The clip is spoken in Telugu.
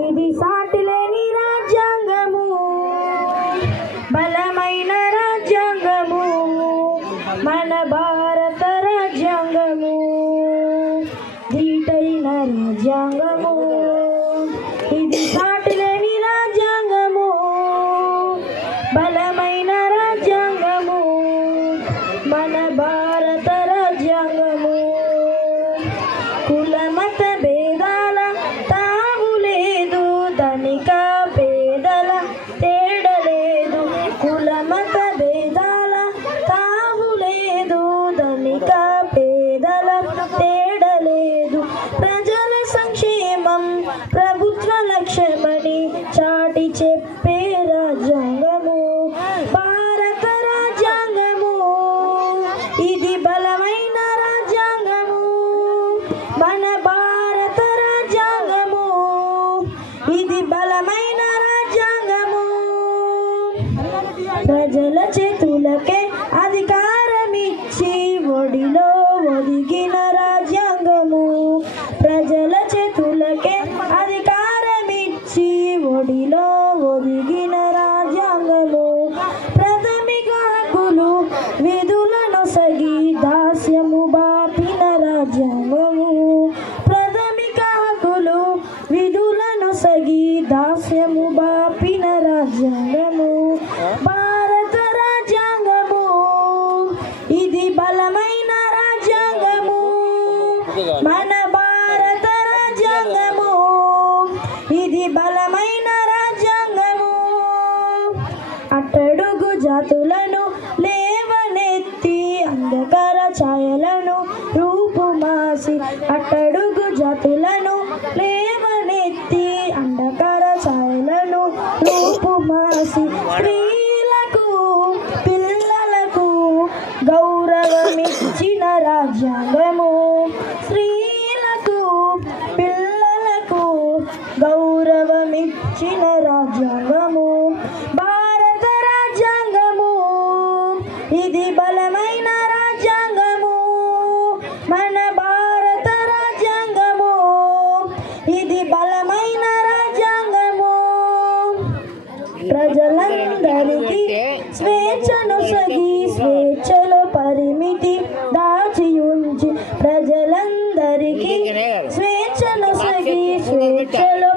ఇది సాటిలేని రాజ్యాంగము, బలమైన రాజ్యాంగము, మన భారత రాజ్యాంగము, ధీటైన రాజ్యాంగము. ఇది సాటిలేని రాజ్యాంగము, బలమైన రాజ్యాంగము, మన భారత రాజ్యాంగము. కుల మత భేదాల తావు లేదు, ధనిక పేదల తేడలేదు. కుల మత భేదాల తావు లేదు, ధనిక పేదల తేడలేదు. ప్రజల సంక్షేమం ప్రభుత్వ లక్ష్యమని చాటి చెప్పే రాజ్యాంగము భారత రాజ్యాంగము. ఇది బలమైన రాజ్యాంగము, మన భారత రాజ్యాంగము, ఇది బలమైన రాజ్యాంగము. ప్రజల చేతులకే అధికారమిచ్చి ఒడిలో ఒదిగిన రాజ్యాంగము, ప్రజల చేతులకే అధికారమిచ్చి ఒడిలో ఒదిగిన రాజ్యాంగము. ప్రాథమిక హక్కులు విధులను సగి దాస్యము బాపిన రాజ్యాంగము, ప్రాథమిక హక్కులు విధులను సగి దాస్యము బాపిన రాజ్యాంగము భారత రాజ్యాంగము. ఇది బలమైన రాజ్యాంగము, మన భారత రాజ్యాంగము, ఇది బలమైన రాజ్యాంగము. అట్టడుగు జాతులను లేవనెత్తి అంధకార ఛాయలను రూపుమాసి, అట్టడుగు జాతులను లేవనెత్తి అంధకార ఛాయలను రూపుమాసి, స్త్రీలకు పిల్లలకు గౌరవమిచ్చిన రాజ్యాంగము, స్త్రీలకు పిల్లలకు గౌరవమిచ్చిన రాజ్యాంగము భారత రాజ్యాంగము. ఇది బలమైన రాజ్యాంగము, మన భారత రాజ్యాంగము, ఇది బలమైన రాజ్యాంగము. ప్రజలందరికీ స్వేచ్ఛను సగి స్వేచ్ఛలో పరిమితి దాచి ఉంచి, ప్రజలందరికీ స్వేచ్ఛను సగి స్వేచ్ఛలో